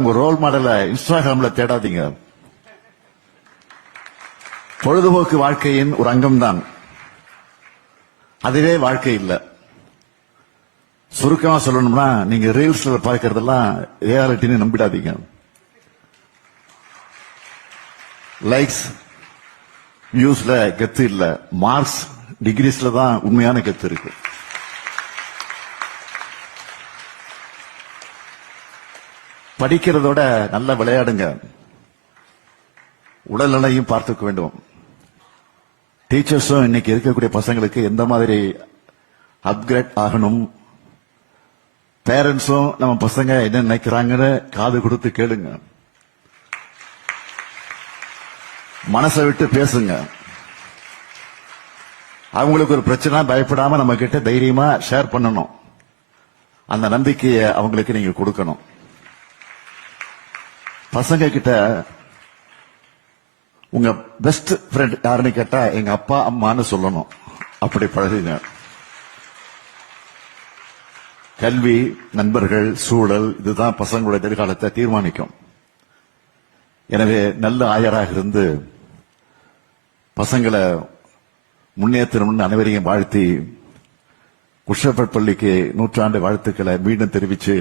உங்க ரோல் மாடலை இன்ஸ்டாகிராம்ல தேடாதீங்க. பொழுதுபோக்கு வாழ்க்கையின் ஒரு அங்கம்தான், அதுவே வாழ்க்கை இல்ல. சுருக்கமா சொல்லணும்னா, நீங்க ரீல்ஸ்ல பார்க்கறதெல்லாம் ரியாலிட்டின்னு நம்பிடாதீங்க. லைக்ஸ் வியூஸ்ல கெத்து இல்ல, மார்க்ஸ் டிகிரிஸ்ல தான் உண்மையான கெத்து இருக்கு. படிக்கிறதோட நல்லா விளையாடுங்க, உடல் நலையும் பார்த்துக்க வேண்டும். டீச்சர்ஸும் இன்னைக்கு இருக்கக்கூடிய பசங்களுக்கு எந்த மாதிரி அப்கிரேட் ஆகணும், பேரண்ட்ஸும் நம்ம பசங்க என்ன நினைக்கிறாங்கன்னு காது கொடுத்து கேளுங்க, மனசை விட்டு பேசுங்க. அவங்களுக்கு ஒரு பிரச்சனை பயப்படாம நம்ம கிட்ட தைரியமா ஷேர் பண்ணணும். அந்த நம்பிக்கையை அவங்களுக்கு நீங்க கொடுக்கணும். பசங்க கிட்ட உங்க பெஸ்ட் ஃப்ரெண்ட் யாருன்னு கேட்டா எங்க அப்பா அம்மான்னு சொல்லணும். அப்படி பழகுங்க. கல்வி, நண்பர்கள், சூழல் இதுதான் பசங்களுடைய எதிர்காலத்தை தீர்மானிக்கும். எனவே நல்ல ஆயராக இருந்து பசங்களை முன்னேற்றணும்னு அனைவரையும் வாழ்த்தி குஷப்பட் பள்ளிக்கு 100 ஆண்டு வாழ்த்துக்களை மீண்டும் தெரிவிச்சு